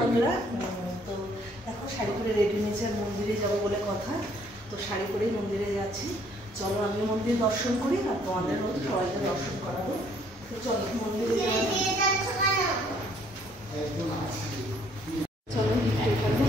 বন্ধুরা, তো দেখো শাড়ি পরে রেডি নিয়েছে, মন্দিরে যাবো বলে কথা। তো শাড়ি পরেই মন্দিরে যাচ্ছি। চলো আমি মন্দির দর্শন করি আর তোমাদের মতো সবাইকে দর্শন করাবো। তো চলো মন্দিরে চলো লিফটে করবো।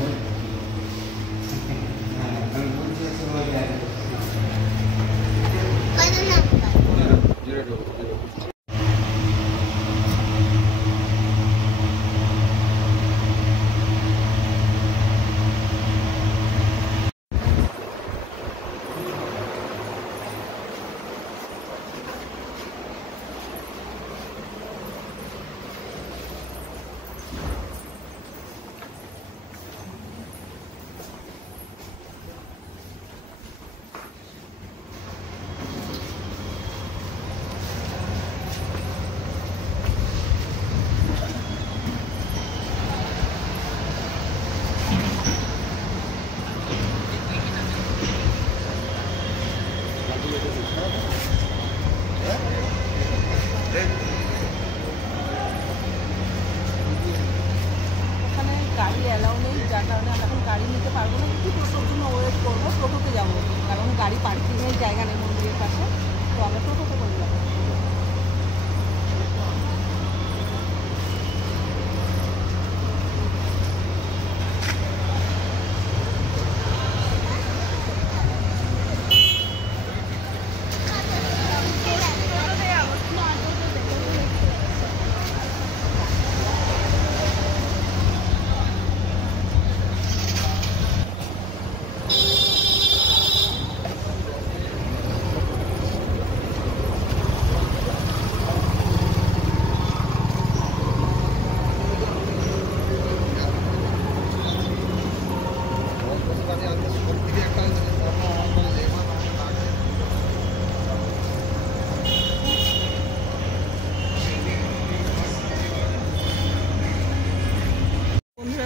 গাড়ি অ্যালাউ নেই, যার কারণে আমরা এখন গাড়ি নিতে পারবো না, একটু টোটোর জন্য ওয়েট করবো। টোটোতে যাবো, কারণ গাড়ি পার্কিংয়ের জায়গা নেই মন্দিরের পাশে। তো আমরা টোটোতে করে যাবো।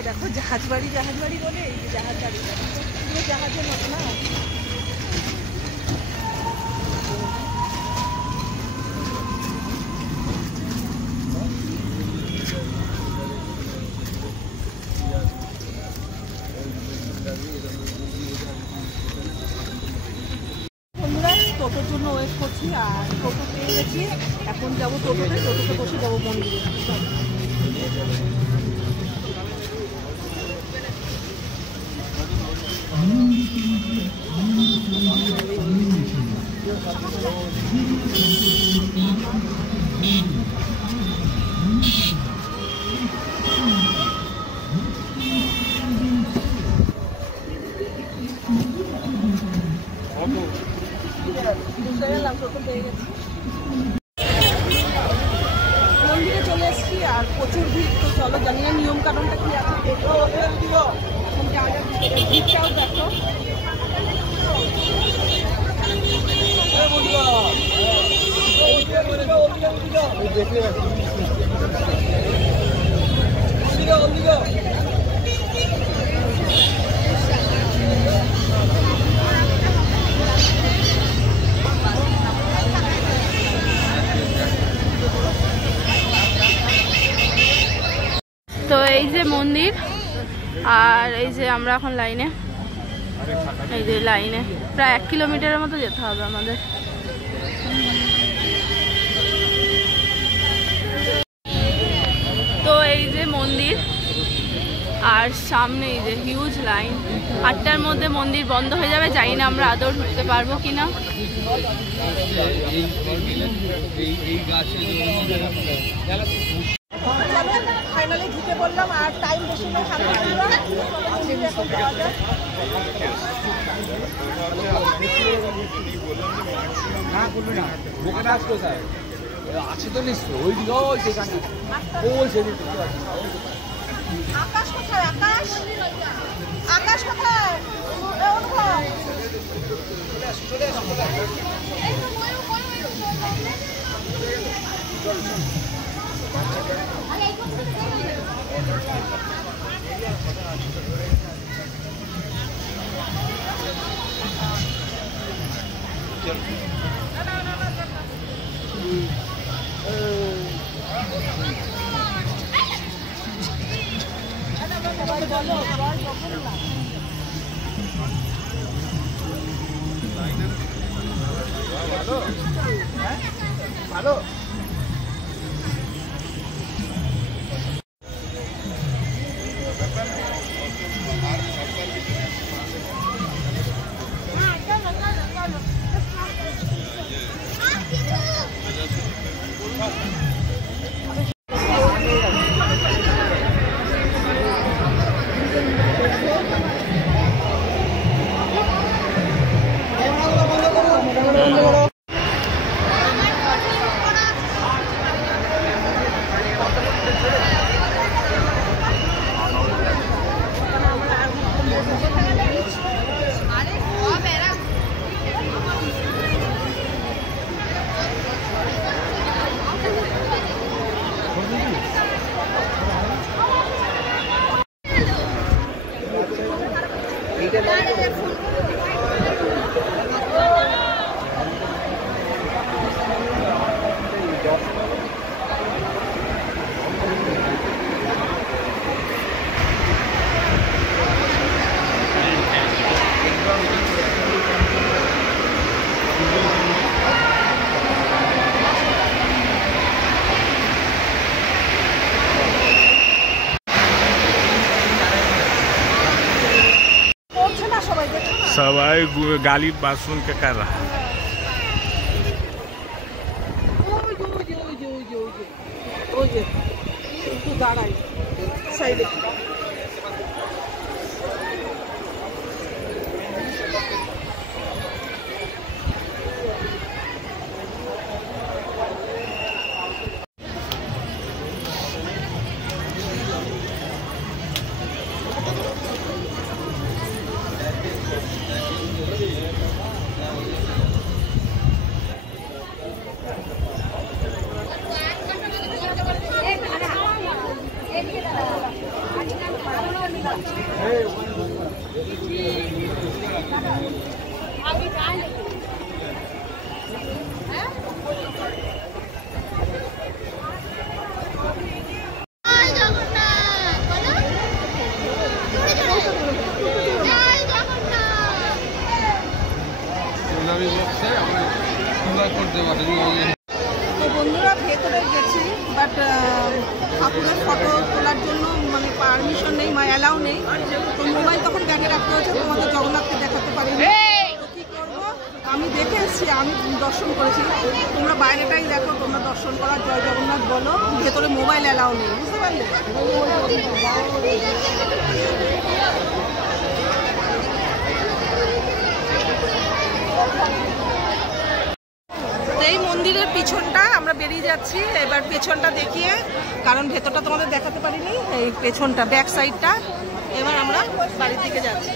দেখো জাহাজবাড়ি বলে, এই যে জাহাজবাড়ি, পুরো জাহাজের মতো না। বন্ধুরা টোটোর জন্য ওয়েট করছি, আর টোটো পেয়ে গেছি। এখন যাবো টোটোতে বসে যাবো মন্দিরে। মন্দিরে চলে এসেছি আর প্রচুর ভিড়। তো চলো জানি না নিয়ম কানুনটা কি আছে, ভিড়টাও দেখো। তো এই যে মন্দির, আর এই যে আমরা এখন লাইনে, এই যে লাইনে প্রায় 1 কিলোমিটারের মতো যেতে হবে আমাদের। তো এই যে মন্দির, আর সামনে এই যে হিউজ লাইন। 8টার মধ্যে মন্দির বন্ধ হয়ে যাবে, জানি না আমরা আদৌ ঢুকতে পারবো কিনা। ফাইনালি ঢুকে বললাম, আর টাইম বেশি নয়, আছে তো নিশ্চয়। ওই আকাশ কোথায়? আকাশ কোথায়? ভালো सवाई गाली बात सुन के कर रहा है। বন্ধুরা ভেতরে গেছি, বাট ঠাকুরের ফটো তোলার জন্য মানে পারমিশন নেই, অ্যালাউ নেই। তো মোবাইল তখন ব্যাগে রাখতে হচ্ছে, তোমাদের জগন্নাথকে দেখাতে পারিনি। তো কী করবো, আমি দেখে এসেছি, আমি দর্শন করেছি। তোমরা বাইরেটাই দেখো, তোমরা দর্শন করার জয় জগন্নাথ বলো, ভেতরে মোবাইল অ্যালাউ নেই, বুঝতে পারলে? এই মন্দিরের পিছনটা আমরা বেরিয়ে যাচ্ছি এবার, পেছনটা দেখিয়ে, কারণ ভেতরটা তোমাদের দেখাতে পারিনি। এই পেছনটা, ব্যাক সাইডটা। এবার আমরা বাড়ির দিকে যাচ্ছি।